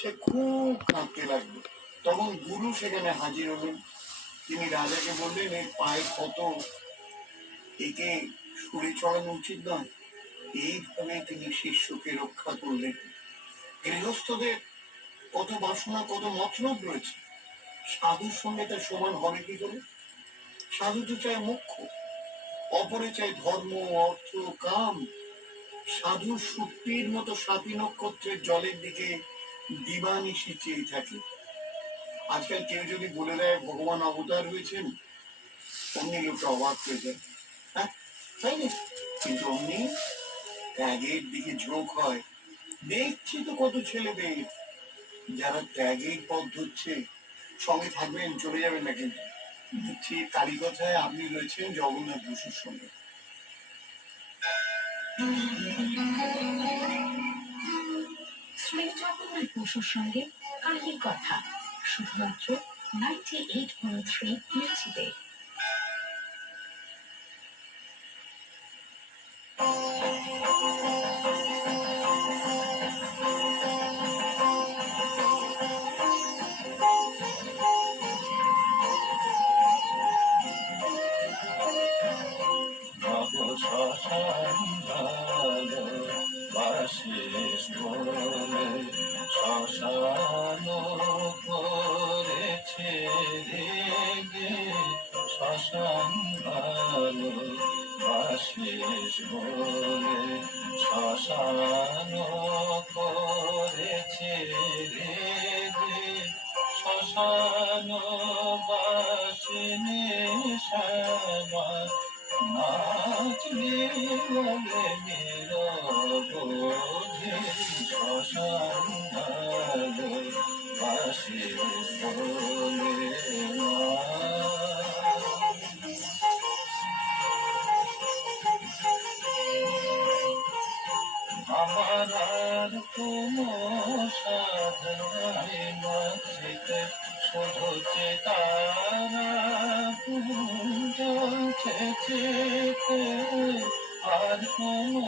সে খুব কাঁদতে লাগলো। তখন গুরু সেখানে হাজির হলেন। তিনি রাজাকে বললেন, এর পায়ে ক্ষত, একে ছুঁড়ে চড়ানো উচিত নয়। এইভাবে তিনি শিষ্যকে রক্ষা করলেন। গৃহস্থদের কত বাসনা, কত মতলব রয়েছে, সাধুর সঙ্গে তার সমান হবে কি করে? সাধু তো চায় মোক্ষ, অপরে চায় ধর্ম, অর্থ, কাম। সাধু সুপ্তির মতো সাথী নক্ষত্রের জলের দিকে দিবানিশি চেয়ে থাকে। আজকাল কেউ যদি বলে দেয় ভগবান অবতার হয়েছেন, অমনি লোকটা অবাক হয়ে যায়। হ্যাঁ, তাই না? কিন্তু অমনি ত্যাগের দিকে ঝোঁক হয়। দেখছি তো কত ছেলেদের যারা ত্যাগের পথ ধরছে। সঙ্গে থাকবেন, চলে যাবেন না কিন্তু। দেখছি কালীকথায় আপনি রয়েছেন জগন্নাথ বসুর সঙ্গে। শ্রী জগন্নাথ বসুর সঙ্গে কালী কথা, শুধুমাত্র 98.3 মির্চিতে। শ্মশান করেছে রেগে, শ্মশান ভালো বাসিস বলে, শ্মশান করেছে রেগে, শ্মশান বাসিনী শ্যামা নাচলি বলে নিরবধি, শ্মশান ভালো বাসিস বলে মা। আমার আর কোনো সাধনায় নাচিতে, শুধু চেতারা জ্বলছে চিতে। আর কোনো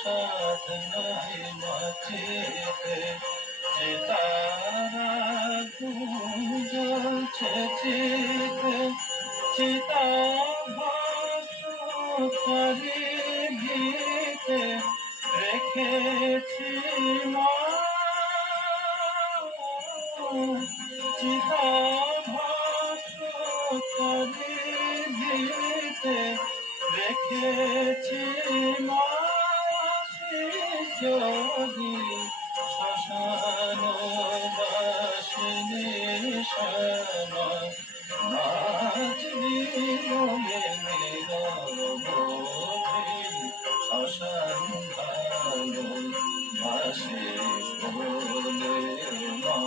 সাধনায় নাচিতে, চেতারা জ্বলছে চিতে। চিতা ভাসুকারি ভিতে রেখেছি মা, চিতা ভাসুকারি ভিতে রেখেছি মা। যদি শ্মশান বাসিনী শ্যামা নাচবি বলে নিরবধি, শ্মশান ভালো বাসিস বলে মা।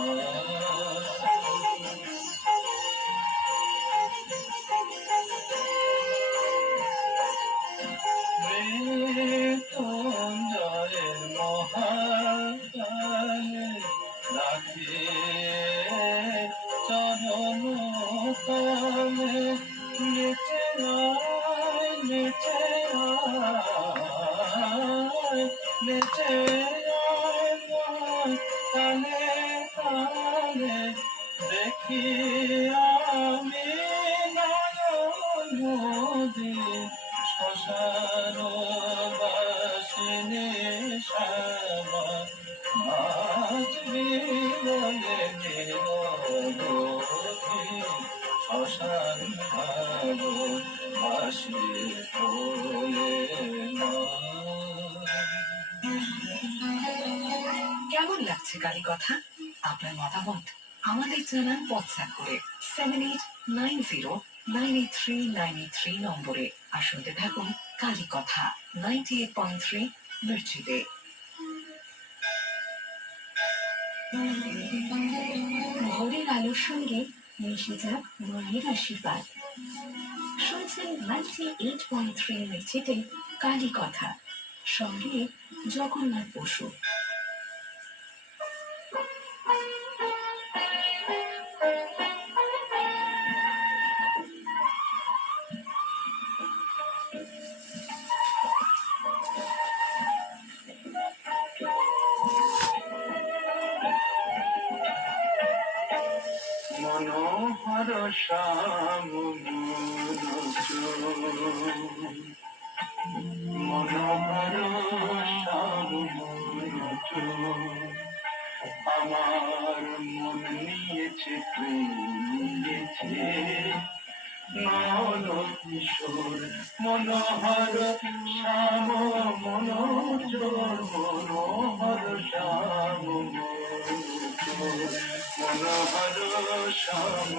মৃত্যুঞ্জয়ের মহাকালে রাখি চরণ তলে, নিচে আয়, নিচে আয়, নিচে আয় মা, কালে কালে দেখি আমি নয়ন নদী, শ্মশান বাসিনী শ্যামা নাচবি বলে নিরবধি, শ্মশান ভালো বাসিস বলে মা। কেমন লাগছে কালী কথা? আপনার মতামত আমাদের জানান হোয়াটসঅ্যাপ করে 7890983983 নম্বরে। আর শুনতে থাকুন কালী কথা 98.3 মির্চিতে। ভোরের আলোর সঙ্গে মিশে যাক মায়ের আশীর্বাদ। শুনছেন 98.3 মির্চিতে কালী কথা, সঙ্গে জগন্নাথ বসু। মনোহর শ্যাম মনোহর শ্যাম আমার মন নিয়েছে প্রেমিয়েছে নন কিশোর মনোহর শ্যাম মনোজোর মনোহর শ্যাম মনোহর শ্যাম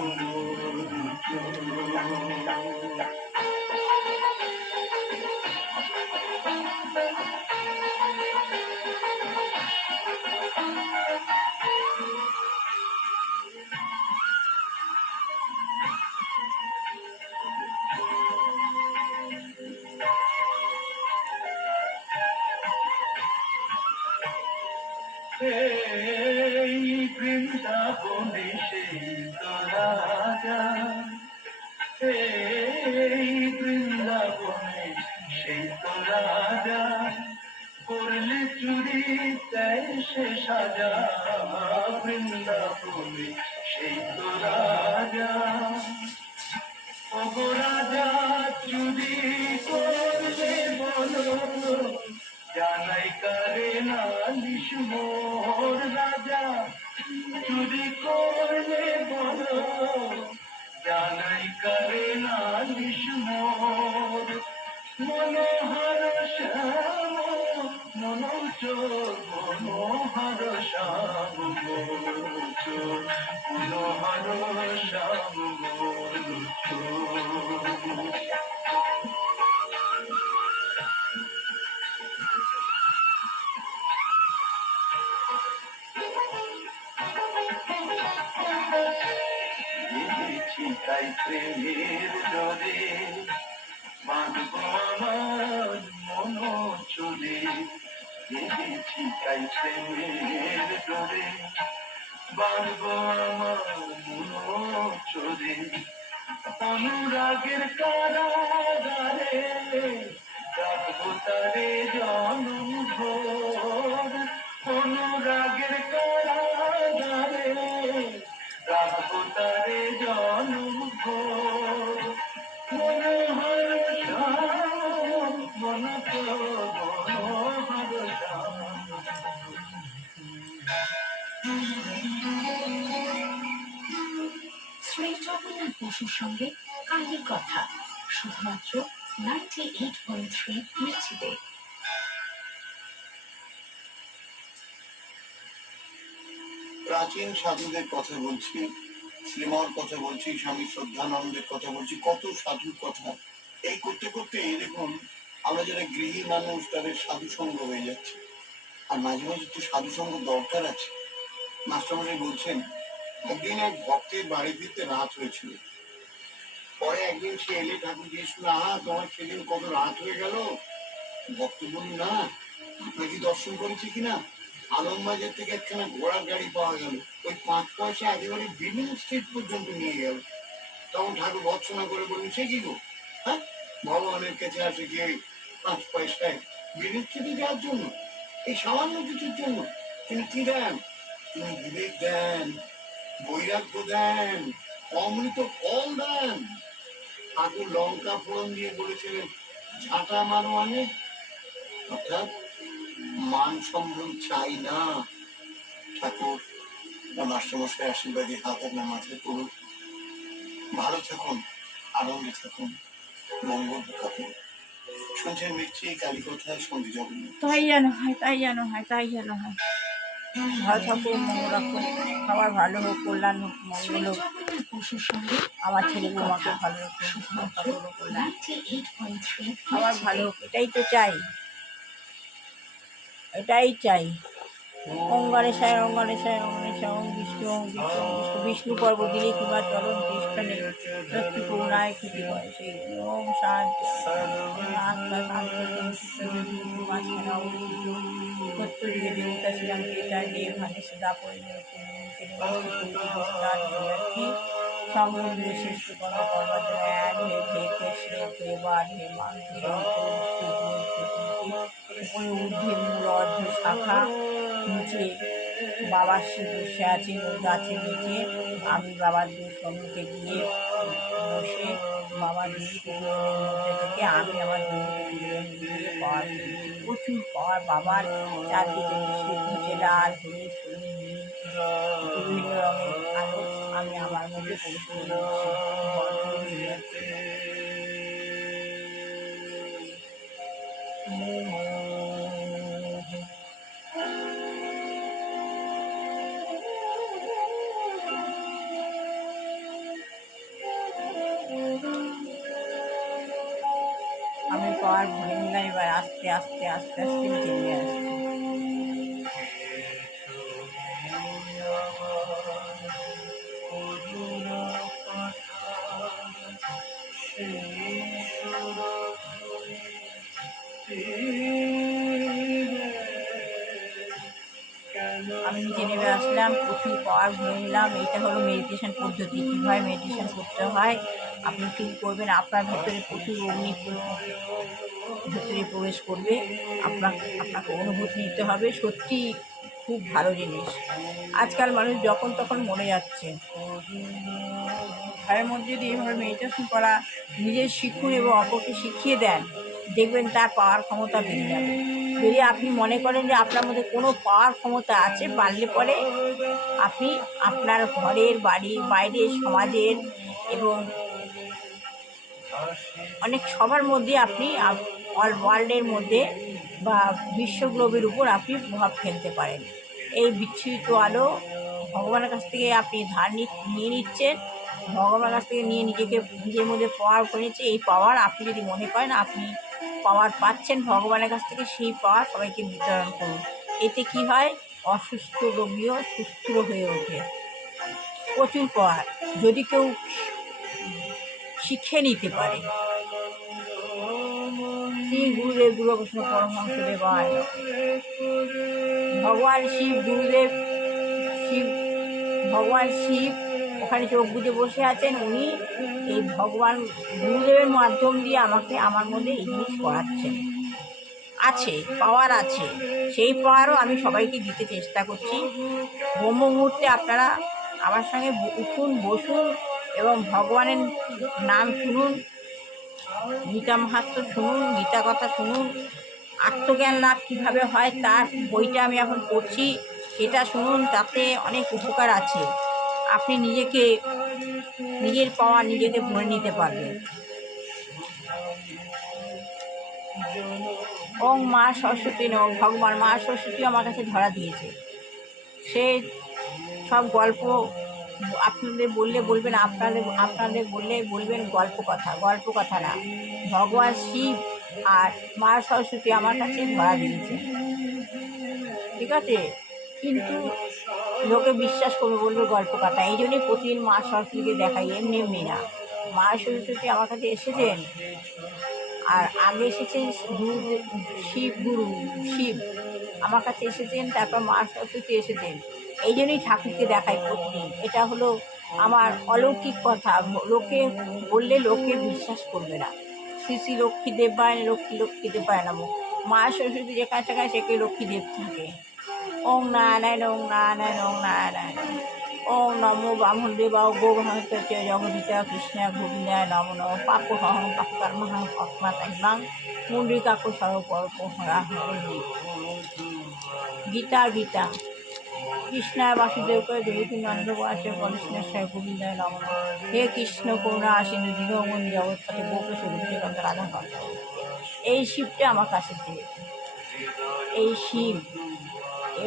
এই বৃন্দাবনে সেই তো রাজা এই বৃন্দাবনে সেই তো রাজা করলে চুরি দেয় সে সাজা বৃন্দাবনে সেই তো রাজা ওগো রাজা চুরি করলে বলো জানাই কারে নালিশ মোর রাজা চুরি করলে বলো জানাই কারে নালিশ মোর মনোহর শ্যাম মনোচোর মনোহর শ্যাম মনোচোর মনোহর শ্যাম মনোচোর তাই প্রেমের ডোরে বাঁধব আমার মন চলে ভেবেছি তাই প্রেমের ডোরে বাঁধব আমার মন চলে অনুরাগের কারাগারে রাখবো তারে জনম ভোর অনুরাগের কারাগারে রাখবো তারে জনম ভোর মনোহর শ্যাম মনোহর শ্যাম শ্রী জগন্নাথ বসুর সঙ্গে কাহিনীর কথা শুধুমাত্র 98.3 মির্চিতে। প্রাচীন সাধুদের কথা বলছি, শ্রীমর কথা বলছি, স্বামী শ্রদ্ধানন্দের কথা বলছি, কত সাধুর কথা। এই করতে করতে দেখুন আমরা যারা গৃহী মানুষ তাদের সাধু সঙ্গ হয়ে যাচ্ছে। আর মাঝে মাঝে তো সাধু সঙ্গ দরকার আছে। মাস্টারমশাই বলছেন একদিন এক ভক্তের বাড়ি ফিরতে রাত হয়েছিল। পরে একদিন সে এলে ঠাকুর জিজ্ঞেস করলো, তোমার সেদিন কত রাত হয়ে গেল? ভক্ত বলল, না আপনাকে দর্শন করেছি কিনা, আলমবাজার থেকে একখানা ঘোড়ার গাড়ি পাওয়া গেল, ওই 5 পয়সা একেবারে বিল্ডিং স্ট্রিট পর্যন্ত নিয়ে গেল। তখন ঠাকুর ভৎসনা করে বললেন, সে কি গো, হ্যাঁ ভগবানের কাছে আসে গিয়ে 5 পয়সায় বিল্ডিং স্ট্রিটে যাওয়ার জন্য, এই সামান্য কিছুর জন্য? তিনি কি দেন? তিনি বিবেক দেন, বৈরাগ্য দেন, অমৃত ফল দেন। ঠাকুর লঙ্কা ফোড়ন দিয়ে বলেছিলেন ঝাঁটা মারো মানে, অর্থাৎ মান সম্মান চাই না। ঠাকুর মাস্টারমশাই আশীর্বাদী হাত আপনার মাথায় করুন। ভালো থাকুন, আনন্দে থাকুন, মঙ্গল কাপুর। শুনছেন মির্চি কালীকথায় সঙ্গী জগন্নাথ। তাই যেন হয়, তাই যেন হয়, তাই যেন হয়। ভালো থাকুন, মঙ্গল রাখুন, সবার ভালো হোক, কল্যাণ হোক, মঙ্গল হোক। আমার ছেলে বৌমাকে ভালো রাখুন, কল্যাণ সবার ভালো হোক, এটাই তো চাই, এটাই চাই। ওম গণেশায় ওম গণেশায় ওম গণেশায় ওম বিষ্ণু ওম বিষ্ণু ওম বিষ্ণু। বিষ্ণু পর্ব দিলে কিংবা চরণ কৃষ্ণে সত্যি করুণায় ক্ষতি হয় সেই ওম শান্তি আত্মা শান্তি মাঝখানে অবস্থিত সত্যযুগে দেবতা ছিলাম কেটায় দেব ভানে সদা পরিণতি সমৃদ্ধ শ্রেষ্ঠ কর্ম হে হে কৃষ্ণ হে বাদ হে মান ঊর্ধ্বে মূল অর্ধ শাখা নিচে বাবার শিব বসে আছে ওই গাছের নিচে। আমি বাবার সম্মুখে গিয়ে বসে বাবার দুজনের মধ্যে থেকে আমি আমার দুজন দিয়ে পাওয়ার পেয়েছি। প্রচুর পাওয়ার বাবার। চারদিকে ঘুরছে লাল, হলুদ, সবুজ, নীল, বিভিন্ন রঙের আলো আমি আমার মধ্যে প্রবেশ করে দিচ্ছি। আমি পাওয়ার ভরে নিলাম, এবার আস্তে আস্তে আস্তে আস্তে নিচে নিয়ে আসছি। আমি নিচে নেমে আসলাম, প্রচুর পাওয়ার ভরে নিলাম। এইটা হলো মেডিটেশন পদ্ধতি। কীভাবে মেডিটেশন করতে হয় আপনি ফিল করবেন। আপনার ভেতরে প্রচুর অগ্নি ভেতরে প্রবেশ করবে। আপনাকে অনুভূতি নিতে হবে। সত্যি খুব ভালো জিনিস। আজকাল মানুষ যখন তখন মরে যাচ্ছে। ঘরের মধ্যে যদি এভাবে মেডিটেশন করা নিজের শিখুন এবং অপরকে শিখিয়ে দেন, দেখবেন তার পাওয়ার ক্ষমতা বেড়ে যাবে। যদি আপনি মনে করেন যে আপনার মধ্যে কোনো পাওয়ার ক্ষমতা আছে, পারলে পরে আপনি আপনার ঘরের, বাড়ির, বাইরের, সমাজের এবং অনেক সবার মধ্যে আপনি অল ওয়ার্ল্ডের মধ্যে বা বিশ্বগ্লোবের উপর আপনি প্রভাব ফেলতে পারেন। এই বিচ্ছুরিত আলো ভগবানের কাছ থেকে আপনি ধার নিয়ে নিচ্ছেন। ভগবানের কাছ থেকে নিয়ে নিজের মধ্যে পাওয়ার করে নিচ্ছে। এই পাওয়ার আপনি যদি মনে করেন আপনি পাওয়ার পাচ্ছেন ভগবানের কাছ থেকে, সেই পাওয়ার সবাইকে বিতরণ করুন। এতে কি হয়, অসুস্থ রোগীও সুস্থ হয়ে ওঠে। প্রচুর পাওয়ার যদি কেউ শিখে নিতে পারে। শ্রী গুরুদেব গুরুকৃষ্ণ পরমহংসদেব ভগবান শিব, গুরুদেব শিব, ভগবান শিব ওখানে চোখ বুজে বসে আছেন। উনি এই ভগবান গুরুদেবের মাধ্যম দিয়ে আমাকে আমার মধ্যে এই জিনিস করাচ্ছেন। আছে পাওয়ার আছে, সেই পাওয়ারও আমি সবাইকে দিতে চেষ্টা করছি। ব্রহ্ম মুহূর্তে আপনারা আমার সঙ্গে উঠুন, বসুন এবং ভগবানের নাম শুনুন, গীতা মাহাত্ম্য শুনুন, গীতা কথা শুনুন। আত্মজ্ঞান লাভ কীভাবে হয় তার বইটা আমি এখন পড়ছি, সেটা শুনুন। তাতে অনেক উপকার আছে। আপনি নিজের পাওয়া নিজেকে ভরে নিতে পারবেন। ওং মা সরস্বতী নম। ভগবান মা সরস্বতী আমার কাছে ধরা দিয়েছে। সে সব গল্প আপনাদের বললে বলবেন, আপনাদের বললে বলবেন গল্প কথা না। ভগবান শিব আর মা সরস্বতী আমার কাছে ধরা দিয়েছে, ঠিক আছে? কিন্তু লোকে বিশ্বাস করবে, বলবে গল্প কথা। এই জন্যই প্রতিদিন মা সরস্বতীকে দেখাই, এমনি না। মা সরস্বতী আমার কাছে এসেছেন, আর আগে এসেছেন শিব আমার কাছে এসেছেন, তারপর মা সরস্বতী এসেছেন। এই জন্যই ঠাকুরকে দেখাই প্রতিদিন। এটা হলো আমার অলৌকিক কথা। লোকে বললে লোকে বিশ্বাস করবে না। শ্রী লক্ষ্মীদেব পায়, লক্ষ্মীদেব পায় না। মা সরস্বতী যেখানে থাকায় সেকে লক্ষ্মীদেব থাকে। ওং নারায়ণ, ওং নারায়ণ, ওং নারায়ণ। ওং নমো ব্রাহ্মণ দেবাও গো ভগত জগদিতা কৃষ্ণ গোবিন্দায় নম নম। পাপহং পাপকর্মহং অস্মাতাং মুন্ডিকাকু সর্বপরহরা হরে। গীতা কৃষ্ণায় বাসুদেবকে দেবকী নন্দবাচে কৃষ্ণেশ্বর গোবিন্দায় নম নম। হে কৃষ্ণ করুণা আসিনি দীনবন্ধু জগৎপতি গোপেশ রূপকান্ত রাধা কান্ত। এই শিবটা আমার কাছে চেয়েছে। এই শিব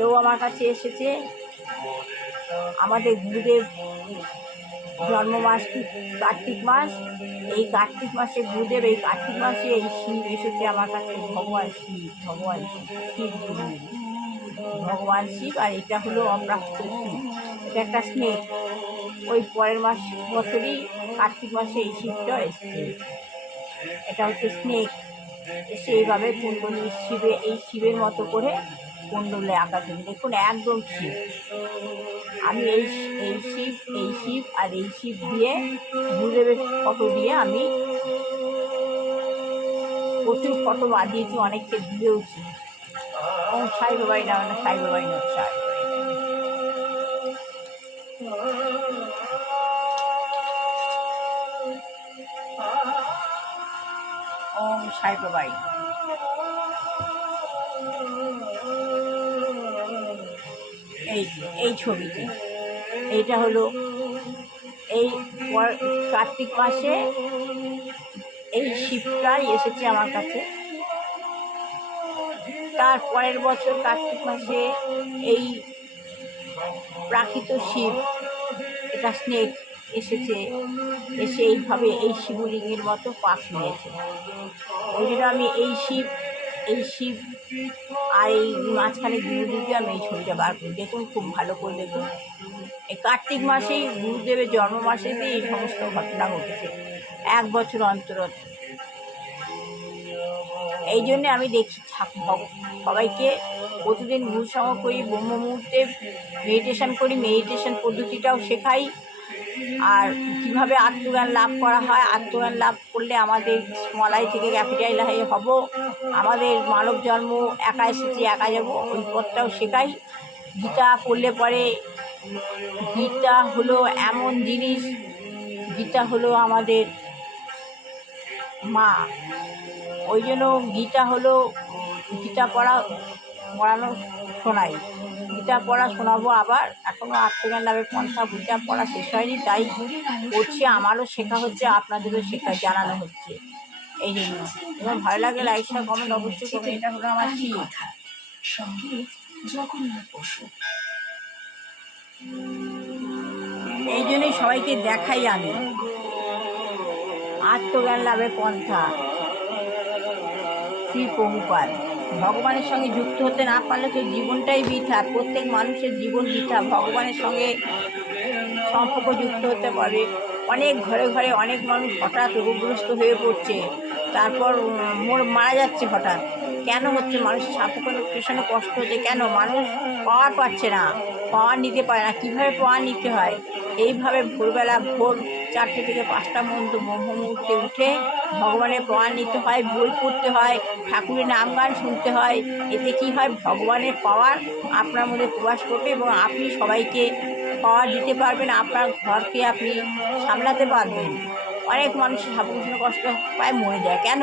এও আমার কাছে এসেছে। আমাদের গুরুদেব জন্ম মাস কার্তিক মাস। এই কার্তিক মাসে গুরুদেব, এই কার্তিক মাসে এই শিব এসেছে আমার কাছে। ভগবান শিব গুরু ভগবান শিব। আর এটা হলো অপ্রাপ্ত শিব, এটা একটা স্নেক। ওই পরের বছরই কার্তিক মাসে এই শিবটা এসছে। এটা হচ্ছে স্নেক। এসে এইভাবে কুণ্ডলী এই শিবের মতো করে কুণ্ডলে আঁকা ছবি দেখুন, একদম শিব। আমি এই শিব আর এই শিব দিয়ে গুরুদেবের ফটো দিয়ে আমি প্রচুর ফটো বাঁধিয়েছি, অনেককে দিয়েওছি। সাই বাবাই না, সাই বাবাই না, সাই। সাই বাবাই। এই ছবিটি, এইটা হলো এই কার্তিক মাসে এই শিবটাই এসেছে আমার কাছে। তার পরের বছর কার্তিক মাসে এই প্রাকৃত শিব, এটা স্নেক এসেছে, এসে এইভাবে এই শিবলিঙ্গের মতো পাক নিয়েছে। ওই জন্য আমি এই শিব আর এই মাঝখানে গুরুদেবকে আমি এই ছবিটা বার করি। দেখুন, খুব ভালো করে দেখুন। এই কার্তিক মাসেই গুরুদেবের জন্ম মাসেতেই এই সমস্ত ঘটনা ঘটেছে, 1 বছর অন্তর। এই জন্যে আমি দেখি সবাইকে প্রতিদিন গুরুসঙ্গ করি, ব্রহ্ম মুহূর্তে মেডিটেশন করি, মেডিটেশন পদ্ধতিটাও শেখাই। আর কীভাবে আত্মজ্ঞান লাভ করা হয়, আত্মজ্ঞান লাভ করলে আমাদের স্মলাই থেকে ক্যাপিটাল হয়ে হব, আমাদের মানব জন্ম একা এসেছি একা যাব, ওই পথটাও শেখাই। গীতা পড়লে পরে, গীতা হলো এমন জিনিস, গীতা হলো আমাদের মা। ওই জন্য গীতা হলো, গীতা পড়ানো শোনাই, গীতা পড়া শোনাবো। আবার এখনও আত্মজ্ঞান লাভের পন্থা গীতা পড়া শেষ হয়নি, তাই করছি। আমারও শেখা হচ্ছে, আপনাদেরও জানানো হচ্ছে। এই জন্য এবং ভালো লাগলে লাইক শেয়ার কমেন্ট অবশ্যই করবেন। এটা হলো আমার কি কথা, সঙ্গে জগন্নাথ বসু। এই জন্যই সবাইকে দেখাই আমি আত্মজ্ঞান লাভের পন্থা। শ্রী প্রভুপাদ ভগবানের সঙ্গে যুক্ত হতে না পারলে তো জীবনটাই বৃথা। প্রত্যেক মানুষের জীবন বৃথা। ভগবানের সঙ্গে সম্পর্ক যুক্ত হতে পারে। অনেক ঘরে ঘরে অনেক মানুষ হঠাৎ রোগগ্রস্ত হয়ে পড়ছে, তারপর মারা যাচ্ছে হঠাৎ। কেন হচ্ছে? মানুষের সাপোকেশনে কষ্ট হচ্ছে কেন? মানুষ পাওয়ার পাচ্ছে না, পাওয়ার নিতে পারে না। কীভাবে পাওয়ার নিতে হয়? এইভাবে ভোরবেলা, ভোর 4টে থেকে 5টা মধ্যে ব্রহ্ম মুহূর্তে উঠে ভগবানের পাওয়ার নিতে হয়, বই পড়তে হয়, ঠাকুরের নাম গান শুনতে হয়। এতে কি হয়? ভগবানের পাওয়ার আপনার মধ্যে প্রকাশ করবে এবং আপনি সবাইকে পাওয়ার দিতে পারবেন, আপনার ঘরকে আপনি সামলাতে পারবেন। অনেক মানুষের সাপোকেশনে কষ্ট পায়, মরে যায়। কেন?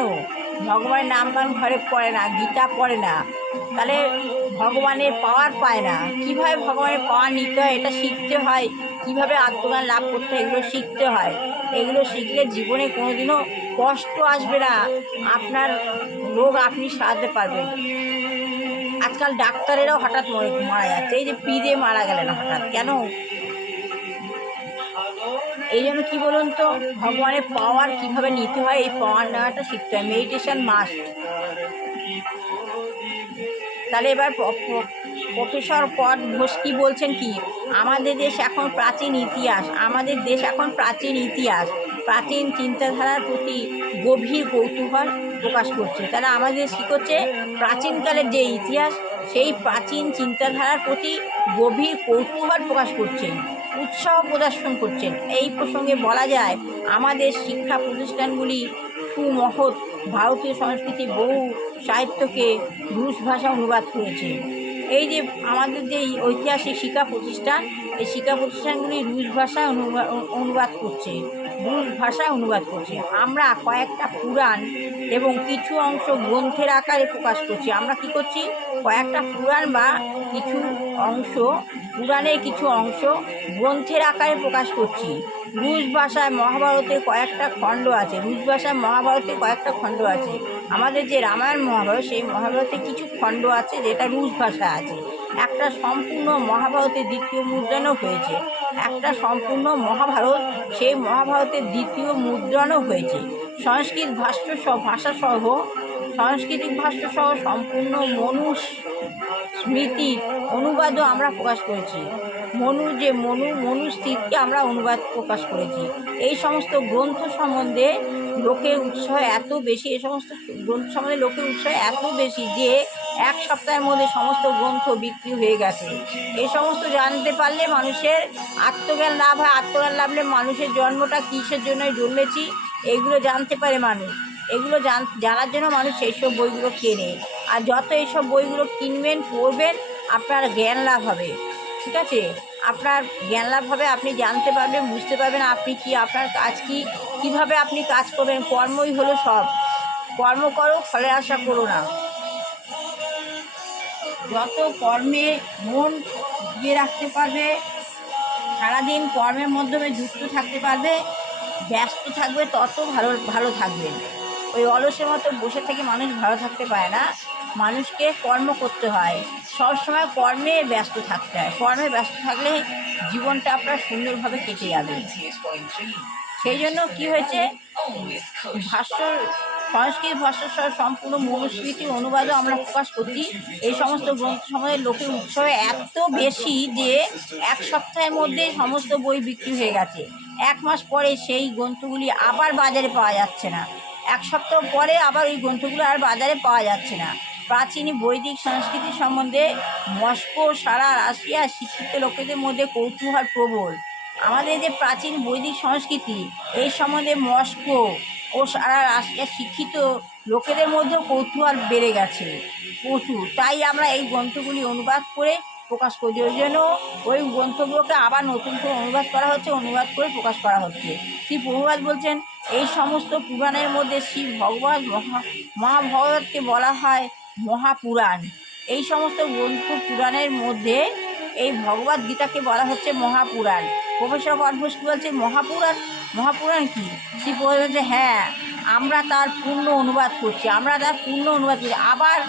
ভগবানের নাম গান ঘরে পড়ে না, গীতা পড়ে না, তাহলে ভগবানের পাওয়ার পায় না। কীভাবে ভগবানের পাওয়ার নিতে হয় এটা শিখতে হয়, কীভাবে আত্মজ্ঞান লাভ করতে হয় এগুলো শিখতে হয়। এগুলো শিখলে জীবনে কোনোদিনও কষ্ট আসবে না, আপনার রোগ আপনি সারাতে পারবেন। আজকাল ডাক্তারেরাও হঠাৎ মারা যাচ্ছে, এই যে পিদে মারা গেলেন হঠাৎ, কেন? এই জন্য কী বলুন তো, ভগবানের পাওয়ার কীভাবে নিতে হয় এই পাওয়ার নেওয়াটা শিখতে হয়। Meditation must. তাহলে এবার প্রফেসর পদ ঘোষ কী বলছেন? কি আমাদের দেশ এখন প্রাচীন ইতিহাস, আমাদের দেশ এখন প্রাচীন ইতিহাস, প্রাচীন চিন্তাধারার প্রতি গভীর কৌতূহল প্রকাশ করছে। তাহলে আমাদের কী করছে? প্রাচীনকালের যে ইতিহাস, সেই প্রাচীন চিন্তাধারার প্রতি গভীর কৌতূহল প্রকাশ করছেন, উৎসাহ প্রদর্শন করছেন। এই প্রসঙ্গে বলা যায় আমাদের শিক্ষা প্রতিষ্ঠানগুলি সুমহৎ ভারতীয় সংস্কৃতি বহু সাহিত্যকে রুশ ভাষা অনুবাদ করেছে। এই যে আমাদের যে ঐতিহাসিক শিক্ষা প্রতিষ্ঠান, এই শিক্ষা প্রতিষ্ঠানগুলি রুশ ভাষায় অনুবাদ করছে, রুশ ভাষায় অনুবাদ করছে। আমরা কয়েকটা পুরাণ এবং কিছু অংশ গ্রন্থের আকারে প্রকাশ করছি। আমরা কি করছি? কয়েকটা পুরাণ বা কিছু অংশ, পুরাণের কিছু অংশ গ্রন্থের আকারে প্রকাশ করছি। রুশ ভাষায় মহাভারতের কয়েকটা খণ্ড আছে, রুশ ভাষায় মহাভারতের কয়েকটা খণ্ড আছে। আমাদের যে রামায়ণ মহাভারত, সেই মহাভারতের কিছু খণ্ড আছে যেটা রুশ ভাষায় আছে। একটা সম্পূর্ণ মহাভারতের দ্বিতীয় মুদ্রণও হয়েছে, একটা সম্পূর্ণ মহাভারত, সেই মহাভারতের দ্বিতীয় মুদ্রণও হয়েছে। সংস্কৃত ভাষাসহ সাংস্কৃতিক ভাষ্যসহ সম্পূর্ণ মনুস্মৃতির অনুবাদও আমরা প্রকাশ করেছি। মনুস্মৃতিকে আমরা অনুবাদ প্রকাশ করেছি। এই সমস্ত গ্রন্থ সম্বন্ধে লোকের উৎসাহ এত বেশি, এই সমস্ত গ্রন্থ সম্বন্ধে লোকের উৎসাহ এত বেশি যে 1 সপ্তাহের মধ্যে সমস্ত গ্রন্থ বিক্রি হয়ে গেছে। এই সমস্ত জানতে পারলে মানুষের আত্মজ্ঞান লাভ হয়। আত্মজ্ঞান লাভলে মানুষের জন্মটা কিসের জন্য জন্মেছি এইগুলো জানতে পারে মানুষ। এগুলো জানার জন্য মানুষ এইসব বইগুলো কেনে। আর যত এইসব বইগুলো কিনবেন, পড়বেন, আপনার জ্ঞান লাভ হবে। ঠিক আছে? আপনার জ্ঞান লাভ হবে, আপনি জানতে পারবেন, বুঝতে পারবেন আপনি কি, আপনার কাজ কী, কীভাবে আপনি কাজ করবেন। কর্মই হলো সব। কর্ম করো, ফলের আশা করো না। যত কর্মে মন দিয়ে রাখতে পারবে, সারাদিন কর্মের মাধ্যমে যুক্ত থাকতে পারবে, ব্যস্ত থাকবে, তত ভালো ভালো থাকবেন। ওই অলসের মতো বসে থেকে মানুষ ভালো থাকতে পারে না। মানুষকে কর্ম করতে হয়, সবসময় কর্মে ব্যস্ত থাকতে হয়। কর্মে ব্যস্ত থাকলে জীবনটা আপনার সুন্দরভাবে কেটে যাবে। সেই জন্য কি হয়েছে, ভাষ্য সংস্কৃত ভাষ্য সহ সম্পূর্ণ মনুস্মৃতি অনুবাদও আমরা প্রকাশ করছি। এই সমস্ত গ্রন্থ সম্বন্ধে লোকের উৎসাহ এত বেশি যে এক সপ্তাহের মধ্যে সমস্ত বই বিক্রি হয়ে গেছে। 1 মাস পরে সেই গ্রন্থগুলি আবার বাজারে পাওয়া যাচ্ছে না। 1 সপ্তাহ পরে আবার ওই গ্রন্থগুলো আর বাজারে পাওয়া যাচ্ছে না। প্রাচীন বৈদিক সংস্কৃতি সম্বন্ধে মস্কো, সারা রাশিয়া শিক্ষিত লোকেদের মধ্যে কৌতূহল প্রবল। আমাদের যে প্রাচীন বৈদিক সংস্কৃতি, এই সম্বন্ধে মস্কো ও সারা রাশিয়ার শিক্ষিত লোকেদের মধ্যেও কৌতূহল বেড়ে গেছে প্রচুর। তাই আমরা এই গ্রন্থগুলি অনুবাদ করে প্রকাশ করছি। ওই জন্য ওই গ্রন্থগুলোকে আবার নতুন করে অনুবাদ করা হচ্ছে, অনুবাদ করে প্রকাশ করা হচ্ছে। শ্রী প্রভুপাদ বলছেন, এই সমস্ত পুরাণের মধ্যে শ্রী ভগবত মহাভারতকে বলা হয় মহাপুরাণ। এই সমস্ত গ্রন্থ পুরাণের মধ্যে এই ভগবত গীতাকে বলা হচ্ছে মহাপুরাণ। প্রফেসর কনফুস কি বলছে, মহাপুরাণ? মহাপুরাণ কি? শ্রী প্রভুপাদ বলছে, হ্যাঁ, আমরা তার পূর্ণ অনুবাদ করছি, আবার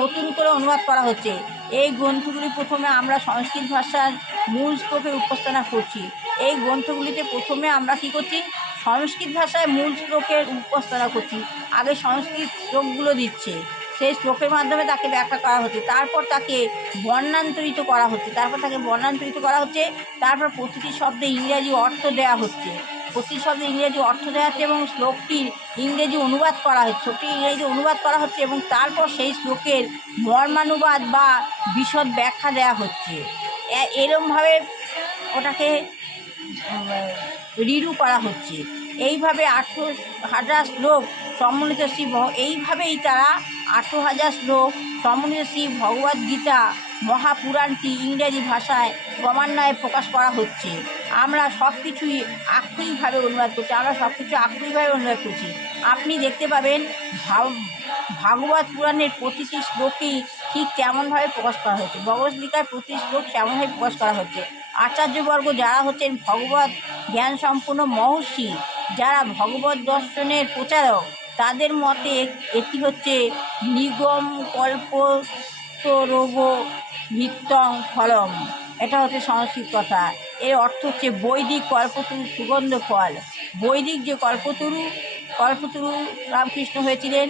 নতুন করে অনুবাদ করা হচ্ছে। এই গ্রন্থগুলি প্রথমে আমরা সংস্কৃত ভাষার মূল শ্লোকের উপস্থাপনা করছি। এই গ্রন্থগুলিতে প্রথমে আমরা কী করছি, সংস্কৃত ভাষায় মূল শ্লোকের উপস্থাপনা করছি। আগে সংস্কৃত শ্লোকগুলো দিচ্ছে, সেই শ্লোকের মাধ্যমে তাকে ব্যাখ্যা করা হচ্ছে, তারপর তাকে বর্ণান্তরিত করা হচ্ছে, তারপর প্রতিটি শব্দে ইংরেজি অর্থ দেওয়া হচ্ছে, এবং শ্লোকটির ইংরেজি অনুবাদ করা হচ্ছে, এবং তারপর সেই শ্লোকের মর্মানুবাদ বা বিশদ ব্যাখ্যা দেওয়া হচ্ছে। এরমভাবে ওটাকে রিডু করা হচ্ছে। এইভাবে 18,000 শ্লোক সম্বলিত এইভাবেই তারা 18,000 শ্লোক সম্বলিত শ্রী ভগবদ্গীতা মহাপুরাণটি ইংরেজি ভাষায় ক্রমান্বয়ে প্রকাশ করা হচ্ছে। আমরা সব কিছুই আক্ষরিকভাবে অনুবাদ করছি। আপনি দেখতে পাবেন ভাগবত পুরাণের প্রতিটি শ্লোকই ঠিক তেমনভাবে প্রকাশ করা হচ্ছে, ভগবদ্গীতার প্রতিটি শ্লোক তেমনভাবে প্রকাশ করা হচ্ছে। আচার্যবর্গ যারা হচ্ছেন ভগবত জ্ঞান সম্পন্ন মহর্ষি, যারা ভগবত দর্শনের প্রচারক, তাদের মতে এটি হচ্ছে নিগম কল্পতরোগ নিত্যং ফলম। এটা হচ্ছে সংস্কৃত কথা। এর অর্থ হচ্ছে বৈদিক কল্পতরু সুগন্ধ ফল। বৈদিক যে কল্পতরু রামকৃষ্ণ হয়েছিলেন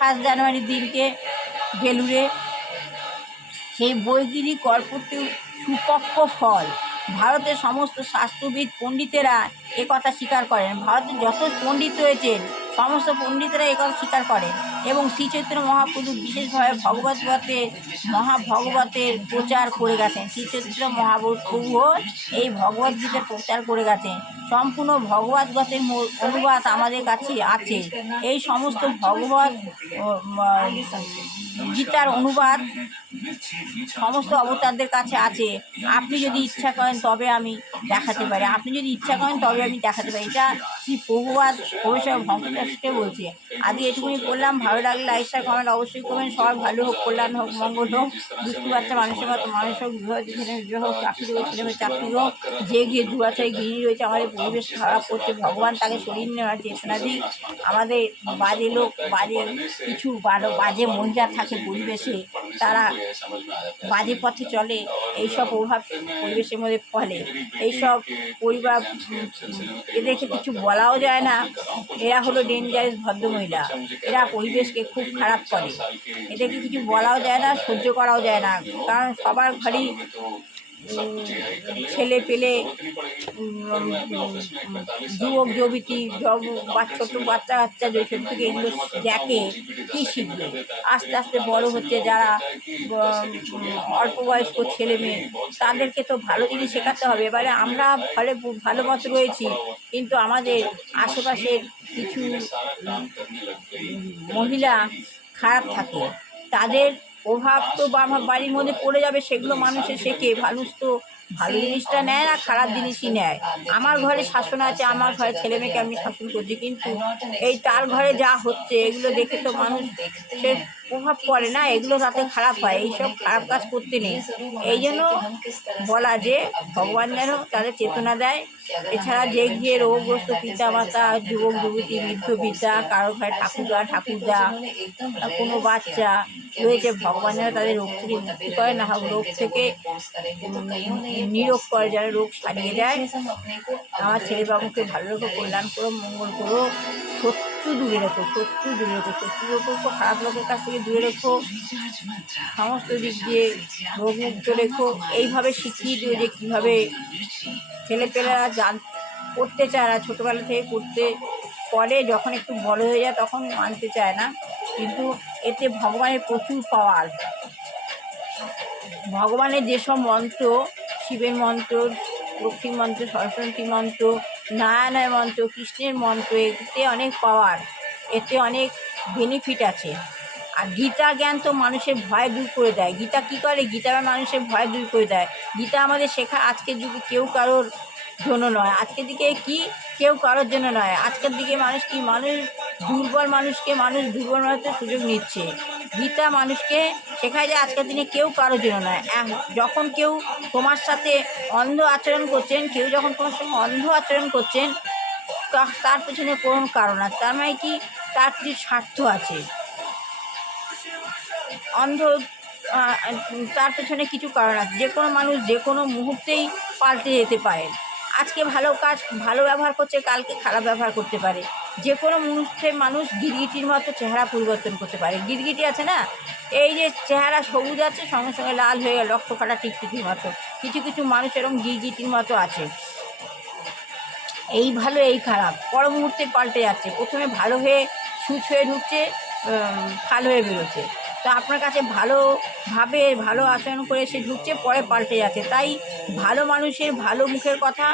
1 জানুয়ারির দিনকে বেলুড়ে, সেই বৈদিক কল্পতরু সুপক্ব ফল। ভারতের সমস্ত শাস্ত্রবিদ পণ্ডিতেরা একথা স্বীকার করেন। ভারতের যত পণ্ডিত রয়েছেন সমস্ত পণ্ডিতেরা একথা স্বীকার করেন, এবং শ্রী চৈতন্য মহাপ্রভু বিশেষভাবে মহাভগবতের প্রচার করে গেছেন। শ্রী চৈতন্য মহাপ্রভুও এই ভগবদ্গীতার প্রচার করে গেছেন। সম্পূর্ণ ভগবদ্গীতার অনুবাদ আমাদের কাছে আছে। এই সমস্ত ভগবত গীতার অনুবাদ সমস্ত অবতারদের কাছে আছে। আপনি যদি ইচ্ছা করেন তবে আমি দেখাতে পারি, এটা শ্রী প্রভুপাদ প্রফেসর ভঙ্কটাসকে বলছে। আজকে এটুকুনি করলাম। ভালো লাগলে লাইক শেয়ার কমেন্ট অবশ্যই করবেন। সবার ভালো হোক, কল্যাণ হোক, মঙ্গল হোক। দুঃখী বাচ্চা মানুষের মতো মানুষ হোক, বিবাহ হোক, চাকরি হোক, ছেলেমেয়ে চাকরি হোক, যে গিয়ে দুয়াচাই গৃহিণী রয়েছে, আমাদের পরিবেশ খারাপ করছে, ভগবান তাকে সরিয়ে নেওয়ার চেতনা দিক। আমাদের বাজে লোক, কিছু বাজে মহিলা থাকে পরিবেশে, তারা বাজে পথে চলে, এইসব প্রভাব পরিবেশের মধ্যে ফলে। এইসব পরিবার এদেরকে কিছু বলাও যায় না। এরা হলো ডেঞ্জারাস ভদ্রমহিলা, এরা পরিবেশকে খুব খারাপ করে। এদেরকে কিছু বলাও যায় না, সহ্য করাও যায় না, কারণ সবার ঘরেই ছেলে পেলে, যুবক যুবতী, ছোটো বাচ্চা যে ছোটো থেকে এগুলো দেখে কী শিখবে? আস্তে আস্তে বড় হচ্ছে যারা অল্প বয়স্ক ছেলে মেয়ে, তাদেরকে তো ভালো জিনিস শেখাতে হবে। এবারে আমরা ভালো মতো রয়েছি, কিন্তু আমাদের আশেপাশের কিছু মহিলা খারাপ থাকে, তাদের প্রভাব তো বাড়ির মধ্যে পড়ে যাবে। সেগুলো মানুষের শেখে, মানুষ তো ভালো জিনিসটা নেয় না, খারাপ জিনিসই নেয়। আমার ঘরে শাসন আছে, আমার ঘরে ছেলে মেয়েকে আমি শাসন করছি, কিন্তু এই তার ঘরে যা হচ্ছে এগুলো দেখে তো মানুষের প্রভাব পড়ে না, এগুলো তাতে খারাপ হয়। এইসব খারাপ কাজ করতে নেই। এই জন্য বলা যে ভগবান যেন তাদের চেতনা দেয়। এছাড়া যে গিয়ে রোগগ্রস্ত পিতা মাতা, যুবক যুবতী, বৃদ্ধ পিতা, কারো ঘরে ঠাকুরদা, কোনো বাচ্চা রয়েছে, ভগবান যেন তাদের রোগ থেকে মুক্তি করে, না হোক রোগ থেকে নিরোগ করে, যেন রোগ সারিয়ে দেয়। আমার ছেলে বাবুকে ভালো রেখো, কল্যাণ করো, মঙ্গল করো, শত্রু দূরে রেখো, শত্রুর ওপর খারাপ লোকের কাছ থেকে দূরে রেখো, সমস্ত দিক দিয়ে রোগমুক্ত রেখো। এইভাবে শিখিয়ে দিও যে কীভাবে ছেলেপেলেরা করতে চায় না, ছোটোবেলা থেকে করে, যখন একটু বড় হয়ে যায় তখন মানতে চায় না। কিন্তু এতে ভগবানের প্রচুর পাওয়ার। ভগবানের যেসব মন্ত্র, শিবের মন্ত্র, লক্ষ্মীর মন্ত্র, সরস্বতী মন্ত্র, নারায়ণের মন্ত্র, কৃষ্ণের মন্ত্র, এতে অনেক পাওয়ার, এতে অনেক বেনিফিট আছে। আর গীতা জ্ঞান তো মানুষের ভয় দূর করে দেয়। গীতা কী করে? গীতা মানুষের ভয় দূর করে দেয়। গীতা আমাদের শেখা আজকের যুগে কেউ কারোর জন্য নয়, আজকের দিকে কেউ কারোর জন্য নয়। আজকের দিকে মানুষ দুর্বল মানুষের সুযোগ নিচ্ছে। গীতা মানুষকে শেখায় যে আজকের দিনে কেউ কারোর জন্য নয়। যখন কেউ তোমার সাথে অন্ধ আচরণ করছেন, কেউ যখন তোমার সঙ্গে অন্ধ আচরণ করছেন, তার পেছনে কোন কারণ আছে, তার মানে কি তার কিছু স্বার্থ আছে। তার পেছনে কিছু কারণ আছে। যে কোনো মানুষ যে কোনো মুহূর্তেই পাল্টে যেতে পারে। আজকে ভালো ব্যবহার করছে, কালকে খারাপ ব্যবহার করতে পারে। যে কোনো মুহূর্তে মানুষ গিরগিটির মতো চেহারা পরিবর্তন করতে পারে। গিরগিটি আছে না, এই যে চেহারা সবুজ আছে, সঙ্গে সঙ্গে লাল হয়ে গেল, রক্ত কাটা টিকটিকির মতো। কিছু মানুষ এরকম গিরগিটির মতো আছে। এই ভালো এই খারাপ পর মুহূর্তে পাল্টে যাচ্ছে। প্রথমে ভালো হয়ে সুচ হয়ে ঢুকছে, ফাল হয়ে বেরোচ্ছে। তো আপনার কাছে ভালো আচরণ করে সে ঢুকছে, পরে পাল্টে যাচ্ছে। তাই ভালো মানুষের ভালো মুখের কথা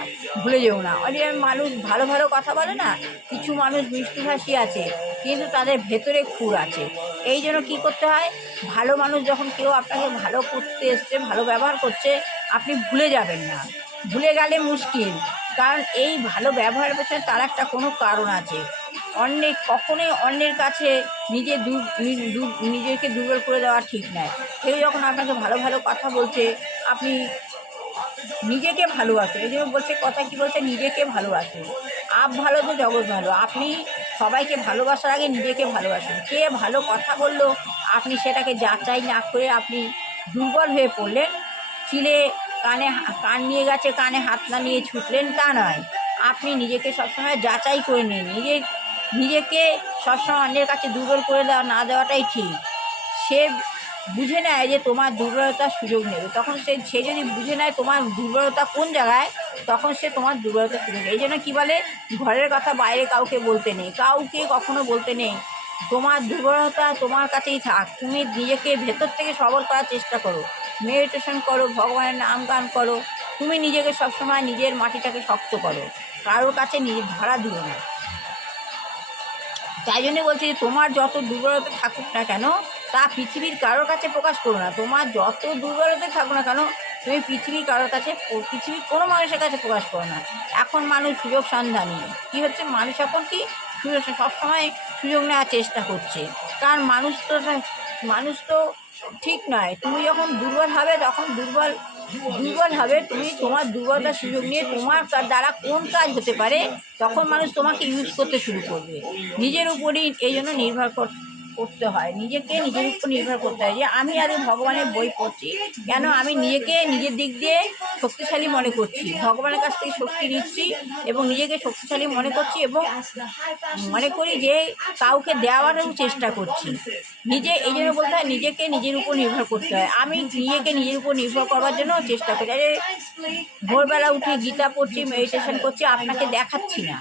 ভুলে যেও না। অনেক মানুষ ভালো কথা বলে না, কিছু মানুষ মিষ্টভাষী আছে, কিন্তু তাদের ভেতরে খুর আছে। এই জন্য কী করতে হয়, ভালো মানুষ যখন কেউ আপনাকে ভালো করতে এসছে, ভালো ব্যবহার করছে, আপনি ভুলে যাবেন না। ভুলে গেলে মুশকিল, কারণ এই ভালো ব্যবহারের পেছনে তার একটা কোনো কারণ আছে। কখনোই অন্যের কাছে নিজেকে দুর্বল করে দেওয়া ঠিক নয়। কেউ যখন আপনাকে ভালো কথা বলছে, আপনি নিজেকে ভালোবাসুন। এই জন্য বলছে, কথা কি বলছে, নিজেকে ভালোবাসুন। ভালো তো জগৎ ভালো। আপনি সবাইকে ভালোবাসার আগে নিজেকে ভালোবাসুন। কে ভালো কথা বললো, আপনি সেটাকে যাচাই না করে আপনি দুর্বল হয়ে পড়লেন, কান নিয়ে গেছে, কানে হাত না নিয়ে ছুটলেন, তা নয়। আপনি নিজেকে সবসময় যাচাই করে নিন। নিজেকে সবসময় অন্যের কাছে দুর্বল করে না দেওয়াটাই ঠিক। সে বুঝে নেয় যে তোমার দুর্বলতার সুযোগ নেবে, তখন সে যদি বুঝে নেয় তোমার দুর্বলতা কোন জায়গায়, তখন সে তোমার দুর্বলতার সুযোগ। এই জন্য কী বলে, ঘরের কথা বাইরে কাউকে বলতে নেই, কখনো বলতে নেই। তোমার দুর্বলতা তোমার কাছেই থাক। তুমি নিজেকে ভেতর থেকে সবল করার চেষ্টা করো, মেডিটেশন করো, ভগবানের নাম গান করো। তুমি নিজেকে সবসময় নিজের মাটিটাকে শক্ত করো, কারোর কাছে নিজে ধরা দিও না। তাই জন্যে বলছি, তোমার যত দুর্বলতা থাকুক না কেন, তা পৃথিবীর কারোর কাছে প্রকাশ করো না। তোমার যত দুর্বলতা থাকুক না কেন, তুমি পৃথিবীর কোনো মানুষের কাছে প্রকাশ করো না। এখন মানুষ সুযোগ সন্ধানী। কী হচ্ছে, মানুষ এখন সবসময় সুযোগ নেওয়ার চেষ্টা করছে। কারণ মানুষ তো ঠিক নয়। তুমি যখন দুর্বল হবে, তুমি তোমার দুর্বলতার সুযোগ নিয়ে তোমার দ্বারা কোন কাজ হতে পারে, তখন মানুষ তোমাকে ইউজ করতে শুরু করবে। নিজের উপরই এই জন্য নির্ভর করতে হয়, নিজের উপর নির্ভর করতে হয় যে আমি আগে ভগবানের বই পড়ছি কেন, আমি নিজেকে নিজের দিক দিয়ে শক্তিশালী মনে করছি, ভগবানের কাছ থেকে শক্তি নিচ্ছি এবং নিজেকে শক্তিশালী মনে করছি, এবং মনে করি যে কাউকে দেওয়ারও চেষ্টা করছি। এই জন্য বলতে হয়, নিজেকে নিজের উপর নির্ভর করতে হয়। আমি নিজেকে নিজের উপর নির্ভর করবার জন্য চেষ্টা করি। ভোরবেলা উঠে গীতা পড়ছি, মেডিটেশন করছি, আপনাকে দেখাচ্ছি না,